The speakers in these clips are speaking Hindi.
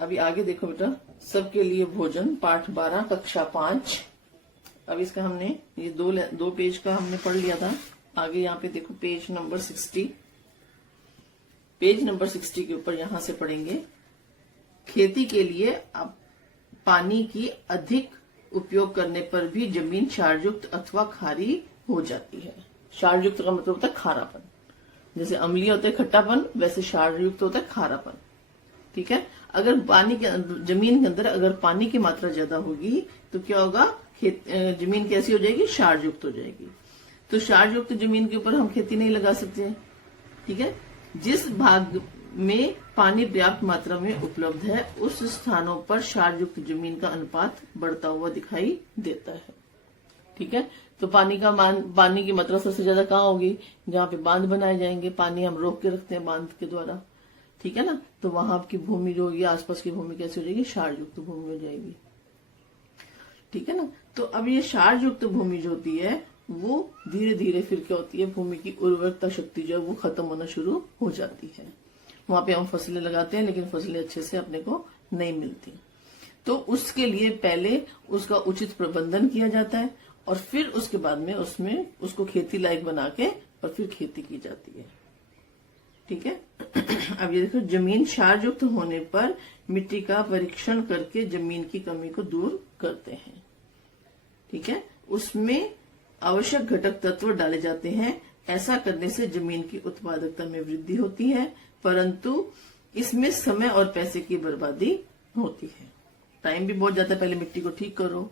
अभी आगे देखो बेटा, सबके लिए भोजन पाठ 12 कक्षा 5। अब इसका हमने ये दो पेज का हमने पढ़ लिया था। आगे यहाँ पे देखो पेज नंबर 60। पेज नंबर 60 के ऊपर यहां से पढ़ेंगे, खेती के लिए अब पानी की अधिक उपयोग करने पर भी जमीन क्षारयुक्त अथवा खारी हो जाती है। क्षारयुक्त का मतलब होता है खारापन। जैसे अम्लीय होता है खट्टापन, वैसे क्षारयुक्त होता है खारापन। ठीक है। अगर पानी के जमीन के अंदर अगर पानी की मात्रा ज्यादा होगी तो क्या होगा, जमीन कैसी हो जाएगी, क्षारयुक्त हो जाएगी। तो क्षारयुक्त जमीन के ऊपर हम खेती नहीं लगा सकते। ठीक है। जिस भाग में पानी पर्याप्त मात्रा में उपलब्ध है उस स्थानों पर क्षारयुक्त जमीन का अनुपात बढ़ता हुआ दिखाई देता है। ठीक है। तो पानी की मात्रा सबसे ज्यादा कहाँ होगी, जहाँ पे बांध बनाए जाएंगे, पानी हम रोक के रखते हैं बांध के द्वारा। ठीक है ना। तो वहां की भूमि जो होगी, आसपास की भूमि कैसी हो जाएगी, क्षारयुक्त भूमि हो जाएगी। ठीक है ना। तो अब ये क्षारयुक्त भूमि जो होती है वो धीरे धीरे फिर क्या होती है, भूमि की उर्वरकता शक्ति जो है वो खत्म होना शुरू हो जाती है। वहां पे हम फसलें लगाते हैं लेकिन फसलें अच्छे से अपने को नहीं मिलती। तो उसके लिए पहले उसका उचित प्रबंधन किया जाता है और फिर उसके बाद में उसमें उसको खेती लायक बना के और फिर खेती की जाती है। ठीक है। अब ये देखो, जमीन क्षारयुक्त होने पर मिट्टी का परीक्षण करके जमीन की कमी को दूर करते हैं। ठीक है। उसमें आवश्यक घटक तत्व डाले जाते हैं। ऐसा करने से जमीन की उत्पादकता में वृद्धि होती है, परंतु इसमें समय और पैसे की बर्बादी होती है। टाइम भी बहुत जाता है, पहले मिट्टी को ठीक करो।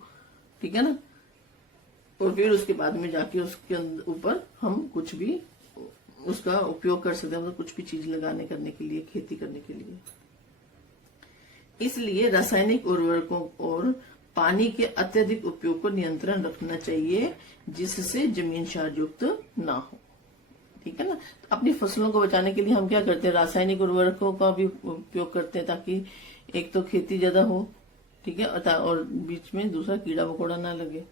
ठीक है ना। और फिर उसके बाद में जाके उसके ऊपर हम कुछ भी उसका उपयोग कर सकते हैं, मतलब कुछ भी चीज लगाने करने के लिए, खेती करने के लिए। इसलिए रासायनिक उर्वरकों और पानी के अत्यधिक उपयोग को नियंत्रण रखना चाहिए, जिससे जमीन क्षारयुक्त ना हो। ठीक है ना। तो अपनी फसलों को बचाने के लिए हम क्या करते हैं, रासायनिक उर्वरकों का भी उपयोग करते हैं, ताकि एक तो खेती ज्यादा हो। ठीक है। और बीच में दूसरा कीड़ा मकोड़ा ना लगे।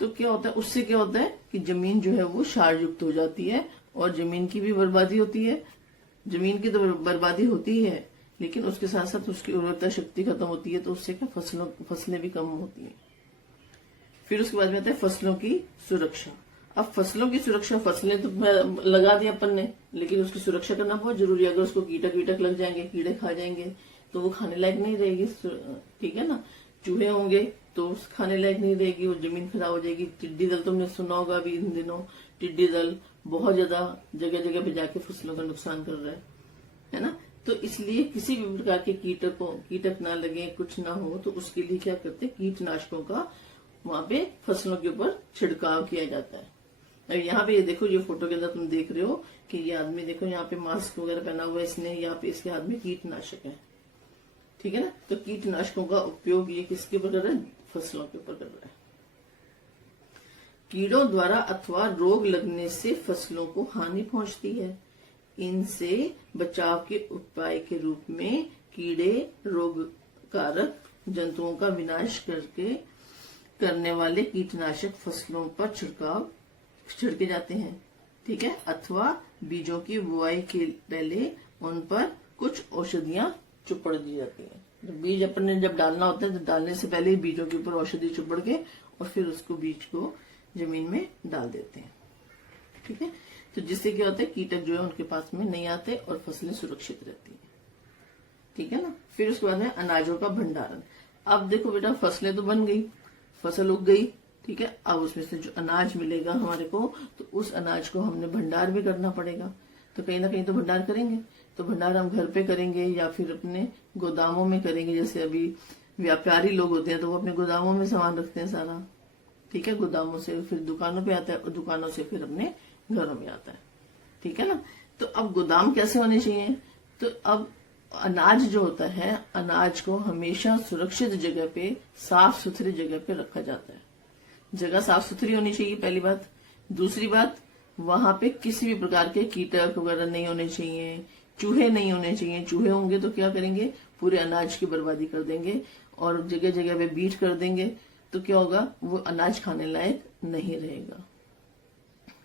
तो क्या होता है, उससे क्या होता है कि जमीन जो है वो क्षारयुक्त हो जाती है और जमीन की भी बर्बादी होती है। जमीन की तो बर्बादी होती है लेकिन उसके साथ साथ उसकी उर्वरकता शक्ति खत्म होती है, तो उससे क्या फसलें भी कम होती हैं। फिर उसके बाद में आता है फसलों की सुरक्षा। अब फसलों की सुरक्षा, फसलें तो लगा दी अपन ने, लेकिन उसकी सुरक्षा करना बहुत जरूरी है। अगर उसको कीटक लग जाएंगे, कीड़े खा जाएंगे तो वो खाने लायक नहीं रहेगी। ठीक है ना। चूहे होंगे तो खाने लायक नहीं रहेगी, वो जमीन खराब हो जाएगी। टिड्डी दल तुमने सुना होगा अभी इन दिनों, टिड्डी दल बहुत ज्यादा जगह जगह पे जाके फसलों का नुकसान कर रहा है ना। तो इसलिए किसी भी प्रकार के कीटक ना लगे, कुछ ना हो, तो उसके लिए क्या करते हैं, कीटनाशकों का वहां पे फसलों के ऊपर छिड़काव किया जाता है। अब यहाँ पे ये देखो, ये फोटो के अंदर तुम देख रहे हो कि ये आदमी देखो यहाँ पे मास्क वगैरह पहना हुआ है इसने, यहाँ पे इसके हाथ में कीटनाशक है। ठीक है ना। तो कीटनाशकों का उपयोग ये किसके ऊपर कर रहा है, फसलों के ऊपर कर रहा है। कीड़ों द्वारा अथवा रोग लगने से फसलों को हानि पहुंचती है। इनसे बचाव के उपाय के रूप में कीड़े रोगकारक जंतुओं का विनाश करने वाले कीटनाशक फसलों पर छिड़के जाते हैं। ठीक है। अथवा बीजों की बुआई के पहले उन पर कुछ औषधियां चुपड़ दी जाती है। तो बीज अपन ने जब डालना होता है तो डालने से पहले ही बीजों के ऊपर औषधि चुपड़ के और फिर उसको बीज को जमीन में डाल देते हैं। ठीक है। तो जिससे क्या होता है, कीटक जो है उनके पास में नहीं आते और फसलें सुरक्षित रहती है। ठीक है ना। फिर उसके बाद में अनाजों का भंडारण। अब देखो बेटा, फसलें तो बन गई, फसल उग गई। ठीक है। अब उसमें से जो अनाज मिलेगा हमारे को, तो उस अनाज को हमने भंडार भी करना पड़ेगा। तो कहीं ना कहीं तो भंडार करेंगे। तो भंडार हम घर पे करेंगे या फिर अपने गोदामों में करेंगे। जैसे अभी व्यापारी लोग होते हैं तो वो अपने गोदामों में सामान रखते हैं सारा। ठीक है। गोदामों से फिर दुकानों पे आता है और दुकानों से फिर अपने घरों में आता है। ठीक है ना। तो अब गोदाम कैसे होने चाहिए, तो अब अनाज जो होता है, अनाज को हमेशा सुरक्षित जगह पे, साफ सुथरी जगह पे रखा जाता है। जगह साफ सुथरी होनी चाहिए, पहली बात। दूसरी बात, वहां पे किसी भी प्रकार के कीटक वगैरह नहीं होने चाहिए, चूहे नहीं होने चाहिए। चूहे होंगे तो क्या करेंगे, पूरे अनाज की बर्बादी कर देंगे और जगह जगह पे बीट कर देंगे। तो क्या होगा, वो अनाज खाने लायक नहीं रहेगा।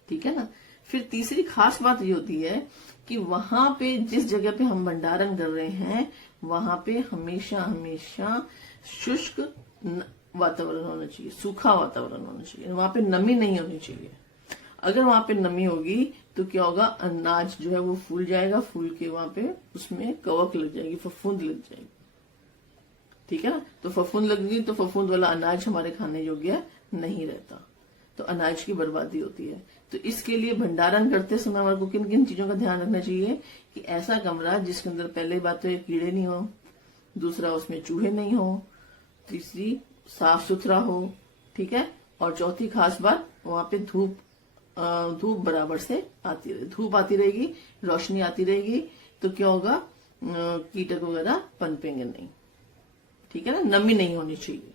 ठीक है ना। फिर तीसरी खास बात ये होती है कि वहां पे जिस जगह पे हम भंडारण कर रहे हैं वहां पे हमेशा हमेशा शुष्क वातावरण होना चाहिए, सूखा वातावरण होना चाहिए, वहां पे नमी नहीं होनी चाहिए। अगर वहां पे नमी होगी तो क्या होगा, अनाज जो है वो फूल जाएगा, फूल के वहां पे उसमें कवक लग जाएगी, फफूंद लग जाएगी। ठीक है ना, तो फफूंद लगेगी तो फफूंद वाला अनाज हमारे खाने योग्य नहीं रहता, तो अनाज की बर्बादी होती है। तो इसके लिए भंडारण करते समय हमारे को किन किन चीजों का ध्यान रखना चाहिए कि ऐसा कमरा जिसके अंदर पहले बात तो ये कीड़े नहीं हो, दूसरा उसमें चूहे नहीं हो, तीसरी साफ सुथरा हो, ठीक है, और चौथी खास बात वहां पे धूप बराबर से आती रहे, धूप आती रहेगी, रोशनी आती रहेगी, तो क्या होगा, कीटक वगैरह पनपेंगे नहीं। ठीक है ना, नमी नहीं होनी चाहिए।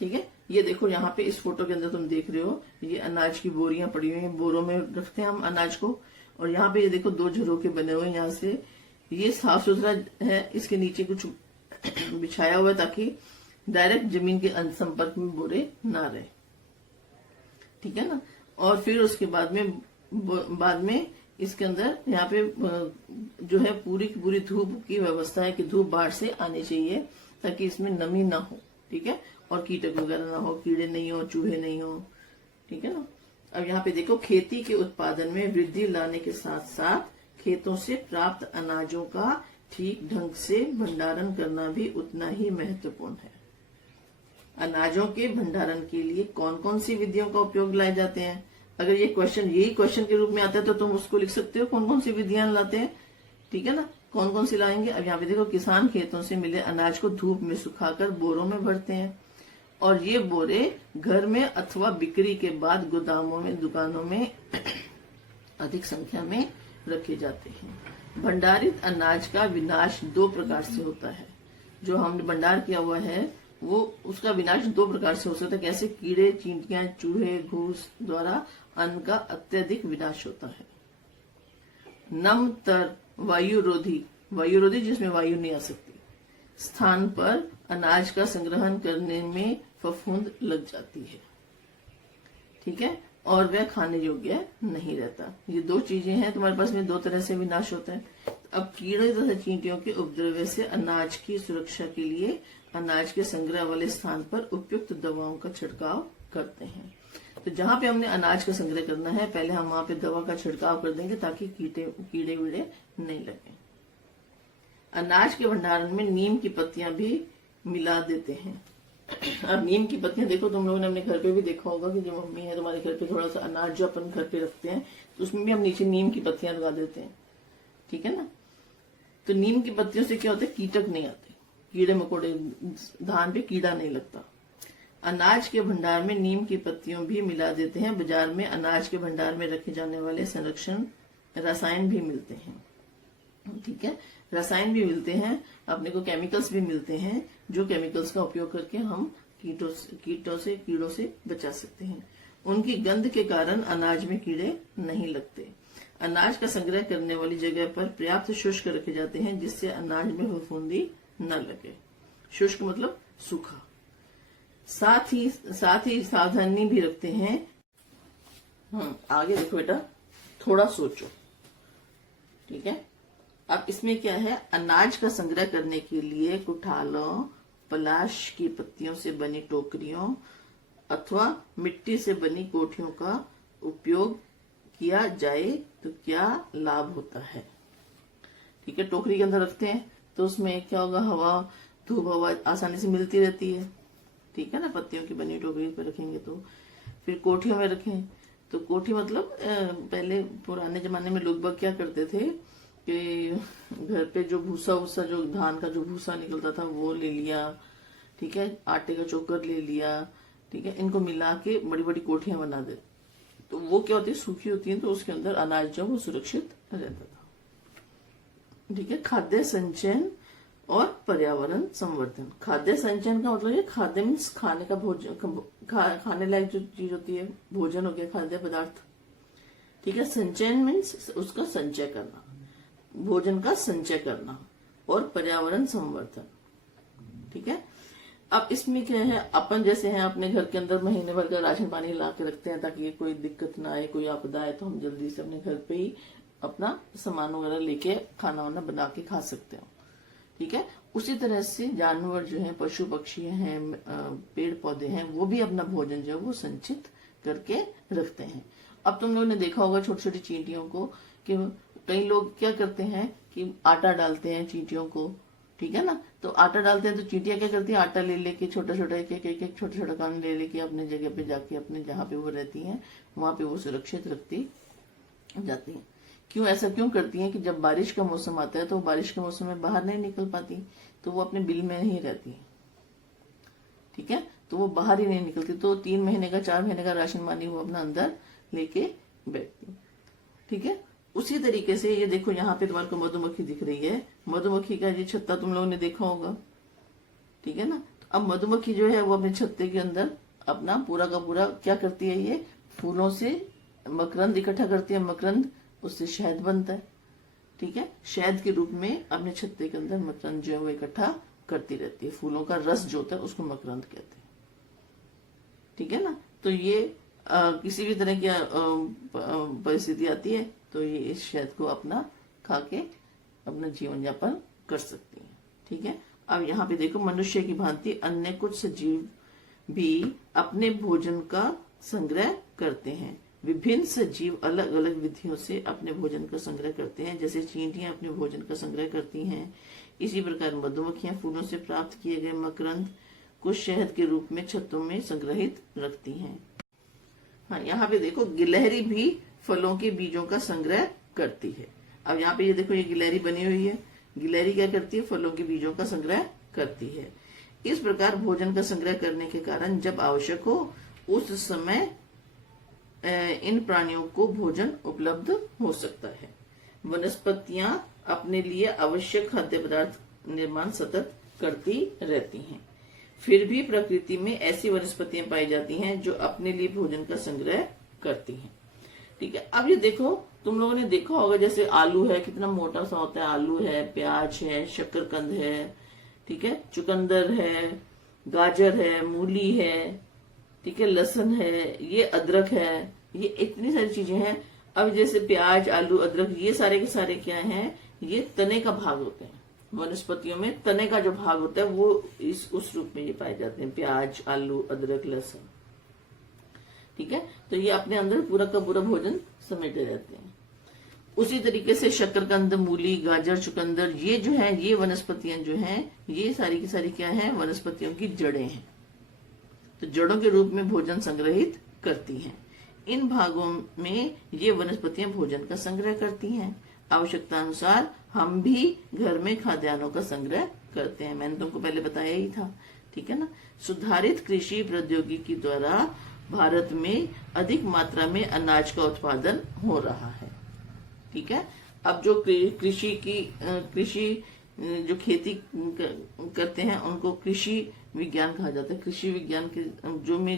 ठीक है, ये देखो यहाँ पे इस फोटो के अंदर तुम देख रहे हो, ये अनाज की बोरियां पड़ी हुई हैं, बोरों में रखते हैं हम अनाज को, और यहाँ पे ये देखो 2 झरोके बने हुए हैं। यहाँ से ये साफ सुथरा है, इसके नीचे कुछ बिछाया हुआ है ताकि डायरेक्ट जमीन के संपर्क में बोरे ना रहे। ठीक है ना, और फिर उसके बाद में इसके अंदर यहाँ पे जो है पूरी की पूरी धूप की व्यवस्था है कि धूप बाहर से आनी चाहिए ताकि इसमें नमी ना हो। ठीक है, और कीटक वगैरह ना हो, कीड़े नहीं हो, चूहे नहीं हो। ठीक है ना, अब यहाँ पे देखो, खेती के उत्पादन में वृद्धि लाने के साथ साथ खेतों से प्राप्त अनाजों का ठीक ढंग से भंडारण करना भी उतना ही महत्वपूर्ण है। अनाजों के भंडारण के लिए कौन कौन सी विधियों का उपयोग लाए जाते हैं? अगर ये क्वेश्चन यही क्वेश्चन के रूप में आता है तो तुम उसको लिख सकते हो, कौन कौन सी विधियां लाते हैं। ठीक है ना, कौन कौन सी लाएंगे। अब यहाँ पे देखो, किसान खेतों से मिले अनाज को धूप में सुखाकर बोरों में भरते हैं, और ये बोरे घर में अथवा बिक्री के बाद गोदामों में, दुकानों में अधिक संख्या में रखे जाते हैं। भंडारित अनाज का विनाश 2 प्रकार से होता है। जो हमने भंडार किया हुआ है वो उसका विनाश 2 प्रकार से हो सकता है। कैसे? कीड़े, चींटियां, चूहे, घूस द्वारा अन्न का अत्यधिक विनाश होता है। नम तर वायुरोधी जिसमें वायु नहीं आ सकती स्थान पर अनाज का संग्रहण करने में फफूंद लग जाती है। ठीक है, और वह खाने योग्य नहीं रहता। ये 2 चीजें हैं तुम्हारे पास में, 2 तरह से विनाश होता है। अब कीड़े तथा चींटियों के उपद्रव से अनाज की सुरक्षा के लिए अनाज के संग्रह वाले स्थान पर उपयुक्त दवाओं का छिड़काव करते हैं। तो जहां पे हमने अनाज का संग्रह करना है, पहले हम वहां पे दवा का छिड़काव कर देंगे ताकि कीड़े वीड़े नहीं लगे। अनाज के भंडारण में नीम की पत्तियां भी मिला देते हैं। अब नीम की पत्तियां देखो, तुम लोगों ने अपने घर पे भी देखा होगा कि जो मम्मी है तुम्हारे घर पे, थोड़ा सा अनाज जो अपन घर पे रखते हैं तो उसमें भी हम नीचे नीम की पत्तियां लगा देते हैं। ठीक है ना, तो नीम की पत्तियों से क्या होता है, कीटक नहीं आते, कीड़े मकोड़े, धान पे कीड़ा नहीं लगता। अनाज के भंडार में नीम की पत्तियों भी मिला देते हैं। बाजार में अनाज के भंडार में रखे जाने वाले संरक्षण रसायन भी मिलते हैं। ठीक है, रसायन भी मिलते हैं, अपने को केमिकल्स भी मिलते हैं, जो केमिकल्स का उपयोग करके हम कीड़ों से बचा सकते हैं। उनकी गंध के कारण अनाज में कीड़े नहीं लगते। अनाज का संग्रह करने वाली जगह पर पर्याप्त शुष्क रखे जाते हैं जिससे अनाज में फफूंदी न लगे। शुष्क मतलब सूखा। साथ ही सावधानी भी रखते हैं। आगे देखो बेटा, थोड़ा सोचो। ठीक है, अब इसमें क्या है, अनाज का संग्रह करने के लिए कुठालों, पलाश की पत्तियों से बनी टोकरियों अथवा मिट्टी से बनी कोठियों का उपयोग किया जाए तो क्या लाभ होता है। ठीक है, टोकरी के अंदर रखते हैं तो उसमें क्या होगा, हवा, धूप हवा आसानी से मिलती रहती है। ठीक है ना, पत्तियों की बनी टोकरी पे रखेंगे तो। फिर कोठियों में रखें तो कोठी मतलब पहले पुराने जमाने में लोग बाग क्या करते थे कि घर पे जो भूसा जो धान का जो भूसा निकलता था वो ले लिया। ठीक है, आटे का चोकर ले लिया। ठीक है, इनको मिला के बड़ी बड़ी कोठियां बना दे, तो वो क्या होती है, सूखी होती है, तो उसके अंदर अनाज जो वो सुरक्षित रहता था। ठीक है, खाद्य संचयन और पर्यावरण संवर्धन। खाद्य संचयन का मतलब ये खाद्य मीन्स खाने का भोजन, खाने लायक जो चीज होती है, भोजन हो गया, खाद्य पदार्थ। ठीक है, संचयन मीन्स उसका संचय करना, भोजन का संचय करना, और पर्यावरण संवर्धन। ठीक है, अब इसमें क्या है, अपन जैसे हैं अपने घर के अंदर महीने भर का राशन पानी ला के रखते हैं ताकि कोई दिक्कत ना आए, कोई आपदा आए तो हम जल्दी से अपने घर पे ही अपना सामान वगैरह लेके खाना वाना बना के खा सकते हो। ठीक है, उसी तरह से जानवर जो है, पशु पक्षी हैं, पेड़ पौधे हैं, वो भी अपना भोजन जो है वो संचित करके रखते हैं। अब तुम लोगों ने देखा होगा छोटी छोटी चींटियों को कि कई लोग क्या करते हैं कि आटा डालते हैं चींटियों को। ठीक है ना, तो आटा डालते हैं तो चींटियां क्या करती है, आटा ले लेके छोटा छोटा एक छोटा छोटा कण ले लेके अपने जगह पे जाके अपने जहाँ पे वो रहती हैं वहां पे वो सुरक्षित रखती जाती हैं। क्यों ऐसा क्यों करती हैं कि जब बारिश का मौसम आता है तो बारिश के मौसम में बाहर नहीं निकल पाती, तो वो अपने बिल में ही रहती है। ठीक है, तो वो बाहर ही नहीं निकलती, तो 3 महीने का 4 महीने का राशन पानी वो अपना अंदर लेके बैठती। ठीक है, उसी तरीके से ये देखो यहाँ पे तुम्हारे को मधुमक्खी दिख रही है। मधुमक्खी का ये छत्ता तुम लोगों ने देखा होगा। ठीक है ना, तो अब मधुमक्खी जो है वो अपने छत्ते के अंदर अपना पूरा का पूरा क्या करती है, ये फूलों से मकरंद इकट्ठा करती है। मकरंद, उससे शहद बनता है। ठीक है, शहद के रूप में अपने छत्ते के अंदर मकरंद जो है वो इकट्ठा करती रहती है। फूलों का रस जो होता है उसको मकरंद कहते हैं। ठीक है ना, तो ये किसी भी तरह की परिस्थिति आती है तो ये इस शहद को अपना खा के अपना जीवन यापन कर सकती है। ठीक है, अब यहाँ पे देखो, मनुष्य की भांति अन्य कुछ सजीव भी अपने भोजन का संग्रह करते हैं। विभिन्न सजीव अलग अलग विधियों से अपने भोजन का संग्रह करते हैं। जैसे चींटियां अपने भोजन का संग्रह करती हैं, इसी प्रकार मधुमक्खियां फूलों से प्राप्त किए गए मकरंद को शहद के रूप में छत्तों में संग्रहित रखती हैं। हाँ, यहाँ पे देखो, गिलहरी भी फलों के बीजों का संग्रह करती है। अब यहाँ पे ये देखो, ये गिलहरी बनी हुई है। गिलहरी क्या करती है, फलों के बीजों का संग्रह करती है। इस प्रकार भोजन का संग्रह करने के कारण जब आवश्यक हो उस समय इन प्राणियों को भोजन उपलब्ध हो सकता है। वनस्पतियां अपने लिए आवश्यक खाद्य पदार्थ निर्माण सतत करती रहती हैं। फिर भी प्रकृति में ऐसी वनस्पतियां पाई जाती हैं जो अपने लिए भोजन का संग्रह करती हैं। ठीक है, अब ये देखो, तुम लोगों ने देखा होगा जैसे आलू है, कितना मोटा सा होता है। आलू है, प्याज है, शकरकंद है, ठीक है, चुकंदर है, गाजर है, मूली है, ठीक है, लहसुन है, ये अदरक है, ये इतनी सारी चीजें हैं। अब जैसे प्याज, आलू, अदरक, ये सारे के सारे क्या हैं, ये तने का भाग होते हैं। वनस्पतियों में तने का जो भाग होता है वो उस रूप में ये पाए जाते हैं, प्याज, आलू, अदरक, लहसुन। ठीक है, तो ये अपने अंदर पूरा का पूरा भोजन समेटे रहते हैं। उसी तरीके से शकरकंद, मूली, गाजर, चुकंदर, ये जो है, ये वनस्पतियां जो हैं, ये सारी की सारी क्या है, वनस्पतियों की जड़ें हैं। तो जड़ों के रूप में भोजन संग्रहित करती हैं। इन भागों में ये वनस्पतियां भोजन का संग्रह करती हैं। आवश्यकता अनुसार हम भी घर में खाद्यान्नों का संग्रह करते हैं। मैंने तुमको पहले बताया ही था। ठीक है ना, सुधारित कृषि प्रौद्योगिकी द्वारा भारत में अधिक मात्रा में अनाज का उत्पादन हो रहा है। ठीक है, अब जो कृषि जो खेती करते हैं उनको कृषि विज्ञान कहा जाता है। कृषि विज्ञान के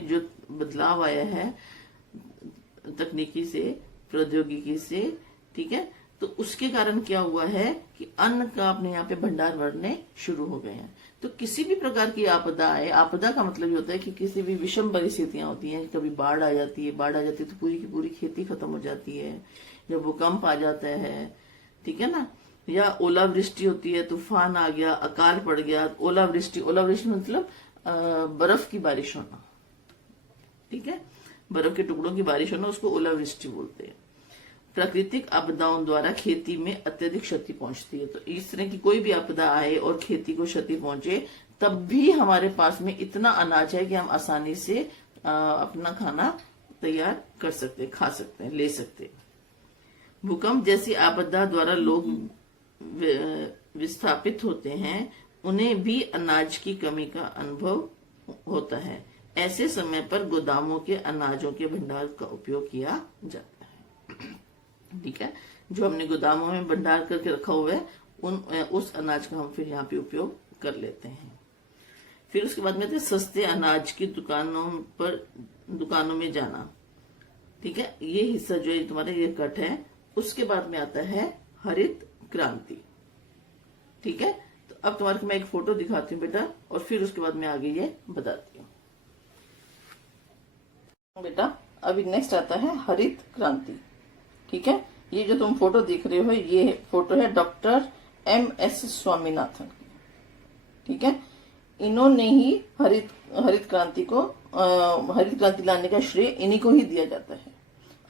जो बदलाव आया है तकनीकी से, प्रौद्योगिकी से, ठीक है, तो उसके कारण क्या हुआ है कि अन्न का अपने यहाँ पे भंडार बढ़ने शुरू हो गए हैं। तो किसी भी प्रकार की आपदा आए, आपदा का मतलब ये होता है कि किसी भी विषम परिस्थितियां होती हैं, कभी बाढ़ आ जाती है तो पूरी की पूरी खेती खत्म हो जाती है। जब भूकंप आ जाता है, ठीक है ना, या ओलावृष्टि होती है, तूफान आ गया, अकाल पड़ गया, ओलावृष्टि मतलब बर्फ की बारिश होना। ठीक है, बर्फ के टुकड़ों की बारिश होना, उसको ओलावृष्टि बोलते हैं। प्राकृतिक आपदाओं द्वारा खेती में अत्यधिक क्षति पहुंचती है। तो इस तरह की कोई भी आपदा आए और खेती को क्षति पहुंचे, तब भी हमारे पास में इतना अनाज है कि हम आसानी से अपना खाना तैयार कर सकते हैं, खा सकते हैं, ले सकते हैं। भूकंप जैसी आपदा द्वारा लोग विस्थापित होते हैं, उन्हें भी अनाज की कमी का अनुभव होता है। ऐसे समय पर गोदामों के अनाजों के भंडार का उपयोग किया जाता है। ठीक है, जो हमने गोदामों में भंडार करके रखा हुआ है उस अनाज का हम फिर यहाँ पे उपयोग कर लेते हैं। फिर उसके बाद में सस्ते अनाज की दुकानों में जाना। ठीक है, ये हिस्सा जो है तुम्हारा, ये कट है। उसके बाद में आता है हरित क्रांति। ठीक है, तो अब तुम्हारे को मैं एक फोटो दिखाती हूँ बेटा, और फिर उसके बाद में आगे ये बताती हूँ। बेटा अभी नेक्स्ट आता है हरित क्रांति। ठीक है, ये जो तुम फोटो देख रहे हो ये फोटो है डॉक्टर MS स्वामीनाथन की। ठीक है, इन्होंने ही हरित क्रांति लाने का श्रेय इन्हीं को ही दिया जाता है।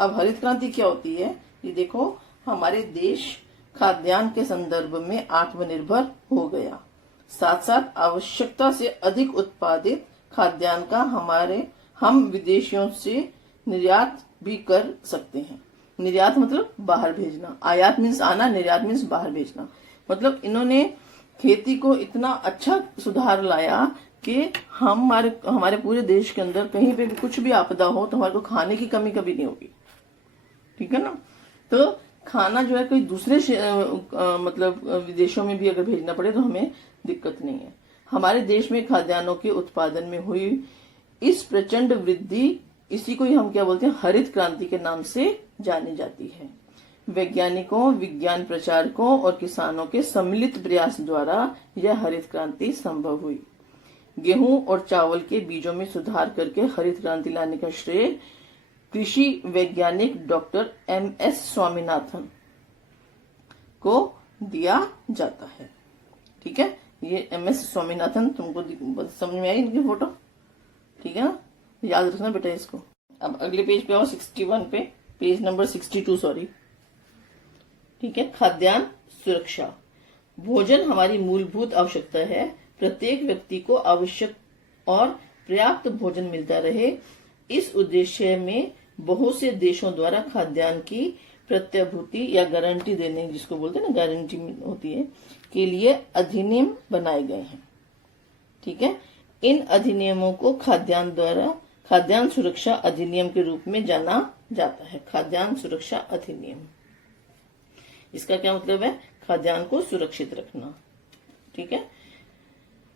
अब हरित क्रांति क्या होती है, ये देखो, हमारे देश खाद्यान्न के संदर्भ में आत्मनिर्भर हो गया, साथ साथ आवश्यकता से अधिक उत्पादित खाद्यान्न का हम विदेशियों से निर्यात भी कर सकते हैं। निर्यात मतलब बाहर भेजना, आयात मीन्स आना, निर्यात मीन्स बाहर भेजना। मतलब इन्होंने खेती को इतना अच्छा सुधार लाया कि हमारे पूरे देश के अंदर कहीं पे भी कुछ भी आपदा हो तो हमारे को खाने की कमी कभी नहीं होगी। ठीक है ना। तो खाना जो है कोई दूसरे मतलब विदेशों में भी अगर भेजना पड़े तो हमें दिक्कत नहीं है। हमारे देश में खाद्यान्नों के उत्पादन में हुई इस प्रचंड वृद्धि, इसी को ही हम क्या बोलते हैं, हरित क्रांति के नाम से जानी जाती है। वैज्ञानिकों, विज्ञान प्रचारकों और किसानों के सम्मिलित प्रयास द्वारा यह हरित क्रांति संभव हुई। गेहूं और चावल के बीजों में सुधार करके हरित क्रांति लाने का श्रेय कृषि वैज्ञानिक डॉक्टर MS स्वामीनाथन को दिया जाता है। ठीक है, ये MS स्वामीनाथन, तुमको समझ में आई इनकी फोटो? ठीक है ना, याद रखना बेटा इसको। अब अगले पेज पे आओ, 61 पे, पेज नंबर 62 सॉरी। ठीक है, खाद्यान्न सुरक्षा। भोजन हमारी मूलभूत आवश्यकता है। प्रत्येक व्यक्ति को आवश्यक और पर्याप्त भोजन मिलता रहे, इस उद्देश्य में बहुत से देशों द्वारा खाद्यान्न की प्रत्याभूति या गारंटी देने, जिसको बोलते हैं ना, गारंटी होती है, के लिए अधिनियम बनाए गए हैं। ठीक है, इन अधिनियमों को खाद्यान्न सुरक्षा अधिनियम के रूप में जाना जाता है। खाद्यान्न सुरक्षा अधिनियम, इसका क्या मतलब है, खाद्यान्न को सुरक्षित रखना। ठीक है,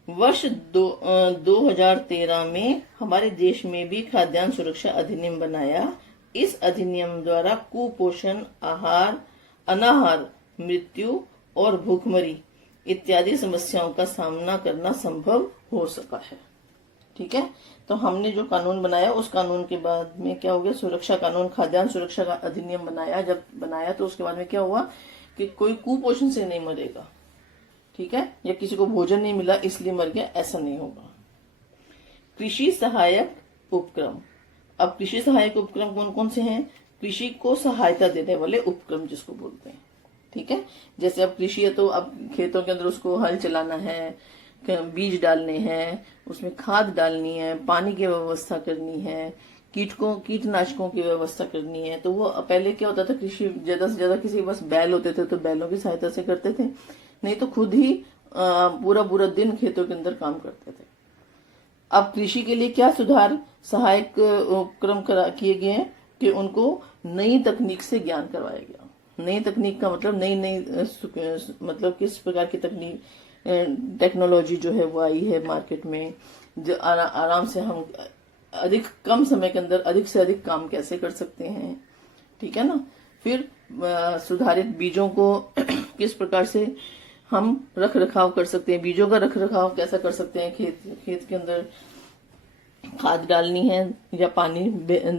वर्ष 2013 में हमारे देश में भी खाद्यान्न सुरक्षा अधिनियम बनाया। इस अधिनियम द्वारा कुपोषण, आहार अनाहार, मृत्यु और भूखमरी इत्यादि समस्याओं का सामना करना संभव हो सका है। ठीक है, तो हमने जो कानून बनाया उस कानून के बाद में क्या हो गया, सुरक्षा कानून, खाद्यान्न सुरक्षा का अधिनियम बनाया। जब बनाया तो उसके बाद में क्या हुआ कि कोई कुपोषण से नहीं मरेगा। ठीक है, या किसी को भोजन नहीं मिला इसलिए मर गया, ऐसा नहीं होगा। कृषि सहायक उपक्रम। अब कृषि सहायक उपक्रम कौन कौन से हैं? कृषि को सहायता देने वाले उपक्रम जिसको बोलते हैं। ठीक है, जैसे अब कृषि है तो अब खेतों के अंदर उसको हल चलाना है, बीज डालने हैं, उसमें खाद डालनी है, पानी की व्यवस्था करनी है, कीटनाशकों की व्यवस्था करनी है। तो वो पहले क्या होता था, कृषि ज्यादा से ज्यादा किसी के पास बैल होते थे तो बैलों की सहायता से करते थे, नहीं तो खुद ही पूरा दिन खेतों के अंदर काम करते थे। अब कृषि के लिए क्या सुधार सहायक उपक्रम किए गए हैं कि उनको नई तकनीक से ज्ञान करवाया गया। नई तकनीक का मतलब नई मतलब किस प्रकार की तकनीक, टेक्नोलॉजी जो है वो आई है मार्केट में, जो आराम से हम अधिक कम समय के अंदर अधिक से अधिक काम कैसे कर सकते हैं। ठीक है ना। फिर सुधारित बीजों को किस प्रकार से हम रख रखाव कर सकते हैं, बीजों का रख रखाव कैसा कर सकते हैं, खेत के अंदर खाद डालनी है या पानी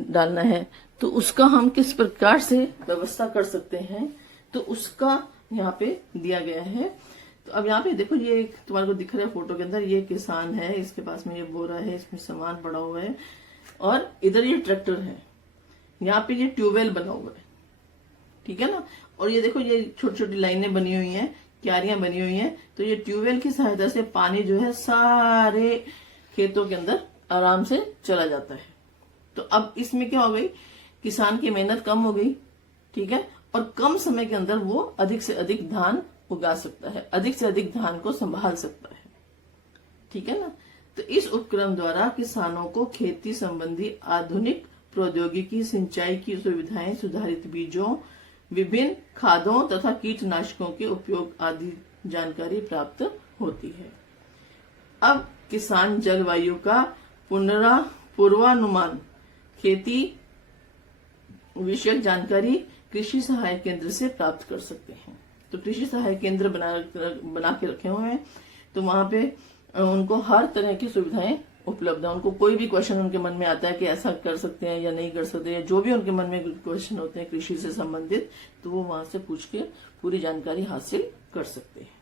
डालना है तो उसका हम किस प्रकार से व्यवस्था कर सकते हैं, तो उसका यहाँ पे दिया गया है। तो अब यहाँ पे देखो, ये तुम्हारे को दिख रहा है फोटो के अंदर, ये किसान है, इसके पास में ये बोरा है, इसमें सामान पड़ा हुआ है और इधर ये ट्रैक्टर है, यहाँ पे ये ट्यूबवेल बना हुआ है। ठीक है ना। और ये देखो, ये छोटी छोटी लाइनें बनी हुई हैं, क्यारियां बनी हुई हैं, तो ये ट्यूबवेल की सहायता से पानी जो है सारे खेतों के अंदर आराम से चला जाता है। तो अब इसमें क्या हो गई, किसान की मेहनत कम हो गई। ठीक है, और कम समय के अंदर वो अधिक से अधिक धान उगा सकता है, अधिक से अधिक धान को संभाल सकता है। ठीक है ना। तो इस उपक्रम द्वारा किसानों को खेती संबंधी आधुनिक प्रौद्योगिकी, सिंचाई की सुविधाएं, सुधारित बीजों, विभिन्न खादों तथा कीटनाशकों के उपयोग आदि जानकारी प्राप्त होती है। अब किसान जलवायु का पूर्वानुमान, खेती विषयक जानकारी कृषि सहायक केंद्र से प्राप्त कर सकते हैं। तो कृषि सहायक केंद्र बना के रखे हुए हैं, तो वहां पे उनको हर तरह की सुविधाएं उपलब्ध है। उनको कोई भी क्वेश्चन उनके मन में आता है कि ऐसा कर सकते हैं या नहीं कर सकते, या जो भी उनके मन में क्वेश्चन होते हैं कृषि से संबंधित, तो वो वहां से पूछ के पूरी जानकारी हासिल कर सकते हैं।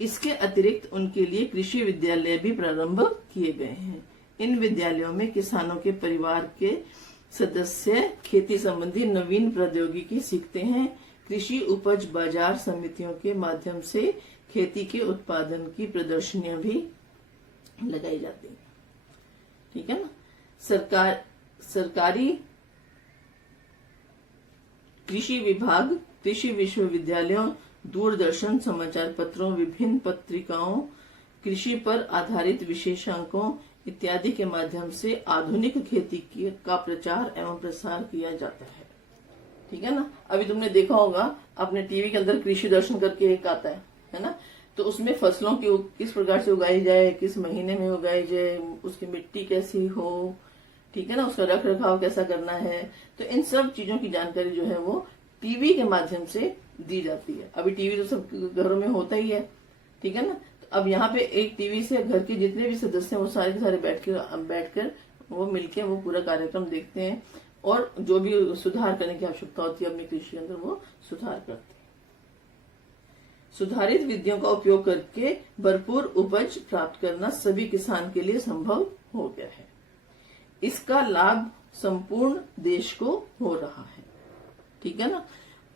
इसके अतिरिक्त उनके लिए कृषि विद्यालय भी प्रारंभ किए गए हैं। इन विद्यालयों में किसानों के परिवार के सदस्य खेती संबंधी नवीन प्रौद्योगिकी सीखते हैं। कृषि उपज बाजार समितियों के माध्यम से खेती के उत्पादन की प्रदर्शनियां भी लगाई जाती हैं। ठीक है ना। सरकारी कृषि विभाग कृषि विश्वविद्यालयों, दूरदर्शन, समाचार पत्रों, विभिन्न पत्रिकाओं, कृषि पर आधारित विशेषांकों इत्यादि के माध्यम से आधुनिक खेती का प्रचार एवं प्रसार किया जाता है। ठीक है ना। अभी तुमने देखा होगा अपने टीवी के अंदर कृषि दर्शन करके एक आता है ना। तो उसमें फसलों की किस प्रकार से उगाई जाए, किस महीने में उगाई जाए, उसकी मिट्टी कैसी हो, ठीक है ना, उसका रख रखाव कैसा करना है। तो इन सब चीजों की जानकारी जो है वो टीवी के माध्यम से दी जाती है। अभी टीवी तो सब घरों में होता ही है, ठीक है ना। तो अब यहाँ पे एक टीवी से घर के जितने भी सदस्य हैं वो सारे के सारे बैठकर वो मिलके वो पूरा कार्यक्रम देखते हैं और जो भी सुधार करने की आवश्यकता होती है अपनी कृषि के अंदर वो सुधार करते हैं। सुधारित विधियों का उपयोग करके भरपूर उपज प्राप्त करना सभी किसान के लिए संभव हो गया है। इसका लाभ संपूर्ण देश को हो रहा है। ठीक है ना।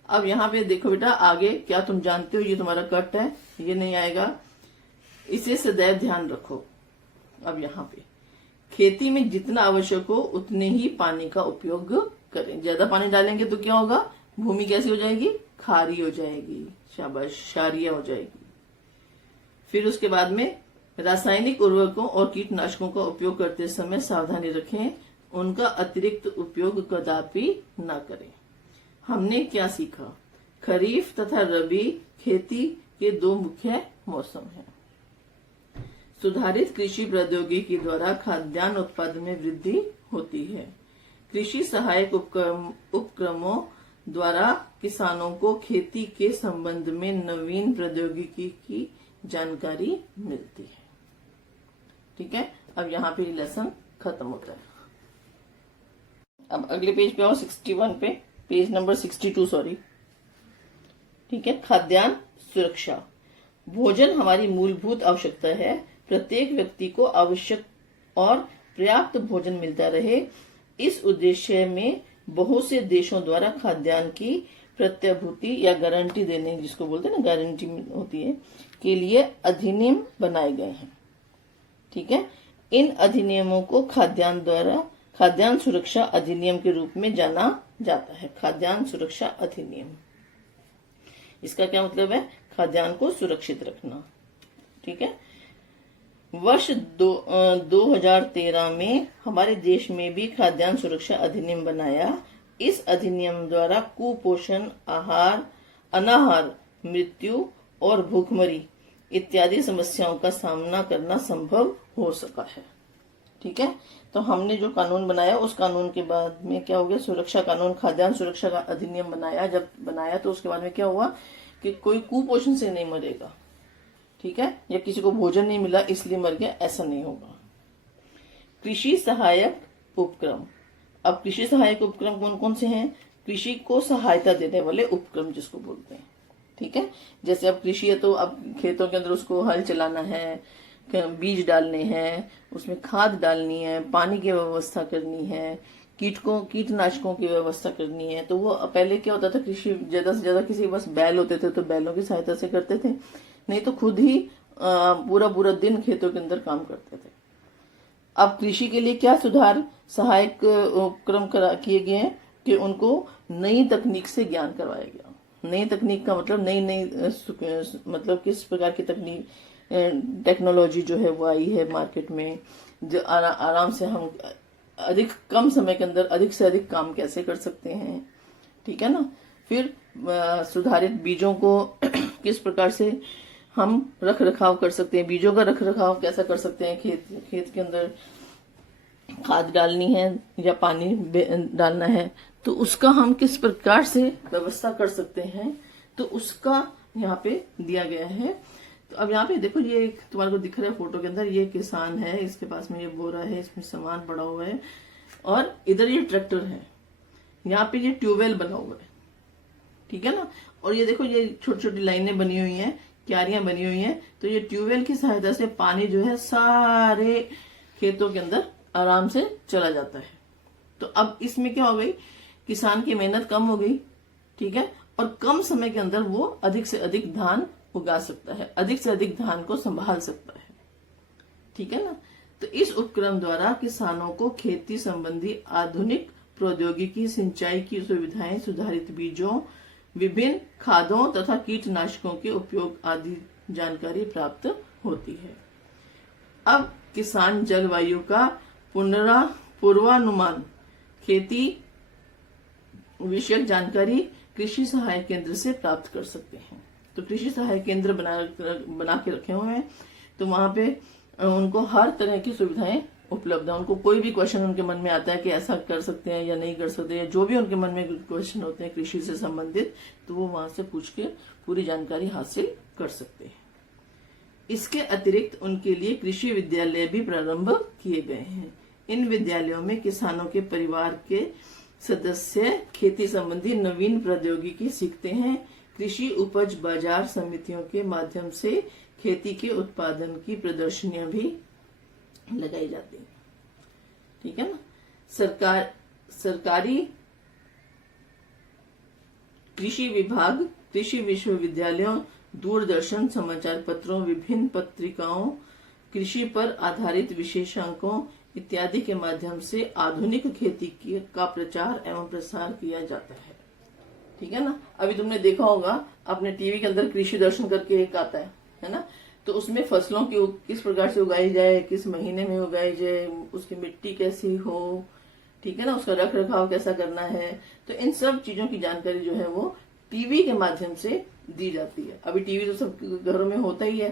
अब यहाँ पे देखो बेटा, आगे क्या तुम जानते हो, ये तुम्हारा कट है, ये नहीं आएगा, इसे सदैव ध्यान रखो। अब यहाँ पे खेती में जितना आवश्यक हो उतने ही पानी का उपयोग करें। ज्यादा पानी डालेंगे तो क्या होगा, भूमि कैसी हो जाएगी, खारी हो जाएगी, शाबाश, क्षारीय हो जाएगी। फिर उसके बाद में रासायनिक उर्वरकों और कीटनाशकों का उपयोग करते समय सावधानी रखें, उनका अतिरिक्त उपयोग कदापि न करें। हमने क्या सीखा, खरीफ तथा रबी खेती के दो मुख्य मौसम हैं। सुधारित कृषि प्रौद्योगिकी द्वारा खाद्यान्न उत्पादन में वृद्धि होती है। कृषि सहायक उपक्रमों द्वारा किसानों को खेती के संबंध में नवीन प्रौद्योगिकी की जानकारी मिलती है। ठीक है। अब यहाँ पे लेसन खत्म होता है। अब अगले पेज पे आओ, 61 पे, पेज नंबर 62 सॉरी। ठीक है। खाद्यान्न सुरक्षा। भोजन हमारी मूलभूत आवश्यकता है। प्रत्येक व्यक्ति को आवश्यक और पर्याप्त भोजन मिलता रहे, इस उद्देश्य में बहुत से देशों द्वारा खाद्यान्न की प्रत्याभूति या गारंटी देने, जिसको बोलते हैं ना गारंटी होती है, के लिए अधिनियम बनाए गए हैं। ठीक है। इन अधिनियमों को खाद्यान्न सुरक्षा अधिनियम के रूप में जाना जाता है। खाद्यान्न सुरक्षा अधिनियम, इसका क्या मतलब है, खाद्यान्न को सुरक्षित रखना। ठीक है। वर्ष 2013 में हमारे देश में भी खाद्यान्न सुरक्षा अधिनियम बनाया। इस अधिनियम द्वारा कुपोषण, अनाहार, मृत्यु और भूखमरी इत्यादि समस्याओं का सामना करना संभव हो सका है। ठीक है। तो हमने जो कानून बनाया उस कानून के बाद में क्या हो गया, सुरक्षा कानून, खाद्यान्न सुरक्षा का अधिनियम बनाया। जब बनाया तो उसके बाद में क्या हुआ कि कोई कुपोषण से नहीं मरेगा, ठीक है, या किसी को भोजन नहीं मिला इसलिए मर गया, ऐसा नहीं होगा। कृषि सहायक उपक्रम। अब कृषि सहायक उपक्रम कौन कौन से हैं, कृषि को सहायता देने वाले उपक्रम जिसको बोलते हैं। ठीक है। जैसे अब कृषि है तो अब खेतों के अंदर उसको हल चलाना है, बीज डालने हैं, उसमें खाद डालनी है, पानी की व्यवस्था करनी है, कीटनाशकों की व्यवस्था करनी है। तो वो पहले क्या होता था, कृषि ज्यादा से ज्यादा किसी के पास बैल होते थे तो बैलों की सहायता से करते थे, नहीं तो खुद ही पूरा दिन खेतों के अंदर काम करते थे। अब कृषि के लिए क्या सुधार सहायक उपक्रम किए गए हैं कि उनको नई तकनीक से ज्ञान करवाया गया। नई तकनीक का मतलब नई मतलब किस प्रकार की तकनीक, टेक्नोलॉजी जो है वो आई है मार्केट में, जो आराम से हम अधिक कम समय के अंदर अधिक से अधिक काम कैसे कर सकते हैं। ठीक है ना। फिर सुधारित बीजों को किस प्रकार से हम रख रखाव कर सकते हैं, बीजों का रख रखाव कैसा कर सकते हैं, खेत के अंदर खाद डालनी है या पानी डालना है तो उसका हम किस प्रकार से व्यवस्था कर सकते हैं, तो उसका यहाँ पे दिया गया है। तो अब यहाँ पे देखो, ये एक तुम्हारे को दिख रहा है फोटो के अंदर, ये किसान है, इसके पास में ये बोरा है, इसमें सामान पड़ा हुआ है, और इधर ये ट्रैक्टर है, यहाँ पे ये ट्यूबवेल बना हुआ है, ठीक है ना। और ये देखो, ये छोटी छोटी लाइनें बनी हुई हैं, क्यारियां बनी हुई हैं, तो ये ट्यूबवेल की सहायता से पानी जो है सारे खेतों के अंदर आराम से चला जाता है। तो अब इसमें क्या हो गई, किसान की मेहनत कम हो गई, ठीक है, और कम समय के अंदर वो अधिक से अधिक धान उगा सकता है, अधिक से अधिक धान को संभाल सकता है, ठीक है ना। तो इस उपक्रम द्वारा किसानों को खेती संबंधी आधुनिक प्रौद्योगिकी, सिंचाई की सुविधाएं, सुधारित बीजों, विभिन्न खादों तथा कीटनाशकों के उपयोग आदि जानकारी प्राप्त होती है। अब किसान जलवायु का पूर्वानुमान, खेती विषयक जानकारी कृषि सहायक केंद्र से प्राप्त कर सकते हैं। तो कृषि सहायक केंद्र बना के रखे हुए हैं, तो वहां पे उनको हर तरह की सुविधाएं उपलब्ध है। उनको कोई भी क्वेश्चन उनके मन में आता है कि ऐसा कर सकते हैं या नहीं कर सकते, या जो भी उनके मन में क्वेश्चन होते हैं कृषि से संबंधित, तो वो वहां से पूछ के पूरी जानकारी हासिल कर सकते हैं। इसके अतिरिक्त उनके लिए कृषि विद्यालय भी प्रारंभ किए गए हैं। इन विद्यालयों में किसानों के परिवार के सदस्य खेती संबंधी नवीन प्रौद्योगिकी सीखते हैं। कृषि उपज बाजार समितियों के माध्यम से खेती के उत्पादन की प्रदर्शनियां भी लगाई जाती है, ठीक है ना। सरकारी कृषि विभाग कृषि विश्वविद्यालयों, दूरदर्शन, समाचार पत्रों, विभिन्न पत्रिकाओं, कृषि पर आधारित विशेषांकों इत्यादि के माध्यम से आधुनिक खेती का प्रचार एवं प्रसार किया जाता है, ठीक है ना। अभी तुमने देखा होगा अपने टीवी के अंदर कृषि दर्शन करके एक आता है ना, तो उसमें फसलों की किस प्रकार से उगाई जाए, किस महीने में उगाई जाए, उसकी मिट्टी कैसी हो, ठीक है ना, उसका रख रखाव कैसा करना है, तो इन सब चीजों की जानकारी जो है वो टीवी के माध्यम से दी जाती है। अभी टीवी तो सब घरों में होता ही है,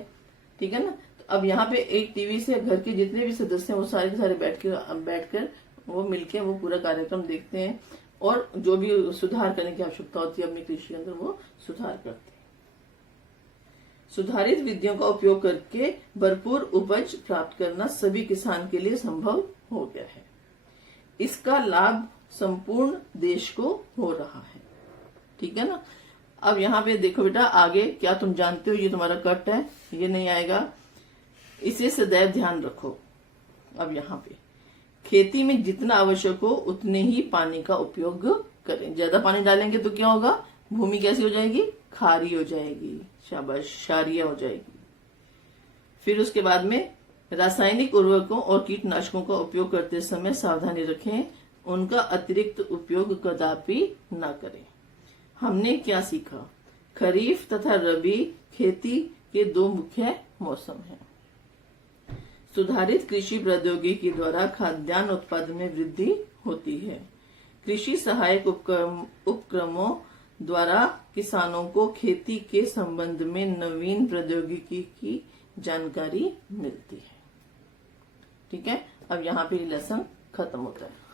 ठीक है ना। तो अब यहाँ पे एक टीवी से घर के जितने भी सदस्य हैं वो सारे के सारे बैठकर वो मिलके वो पूरा कार्यक्रम देखते हैं, और जो भी सुधार करने की आवश्यकता होती है अपनी कृषि के अंदर वो सुधार करते हैं। सुधारित विधियों का उपयोग करके भरपूर उपज प्राप्त करना सभी किसान के लिए संभव हो गया है। इसका लाभ संपूर्ण देश को हो रहा है, ठीक है ना। अब यहाँ पे देखो बेटा, आगे क्या तुम जानते हो, ये तुम्हारा कट है, ये नहीं आएगा, इसे सदैव ध्यान रखो। अब यहाँ पे खेती में जितना आवश्यक हो उतने ही पानी का उपयोग करें। ज्यादा पानी डालेंगे तो क्या होगा, भूमि कैसी हो जाएगी, खारी हो जाएगी, शाबाश, क्षारीय हो जाएगी। फिर उसके बाद में रासायनिक उर्वरकों और कीटनाशकों का उपयोग करते समय सावधानी रखें, उनका अतिरिक्त उपयोग कदापि न करें। हमने क्या सीखा, खरीफ तथा रबी खेती के दो मुख्य मौसम हैं। सुधारित कृषि प्रौद्योगिकी द्वारा खाद्यान्न उत्पादन में वृद्धि होती है। कृषि सहायक उपक्रमों द्वारा किसानों को खेती के संबंध में नवीन प्रौद्योगिकी की जानकारी मिलती है, ठीक है। अब यहाँ पे लेसन खत्म होता है।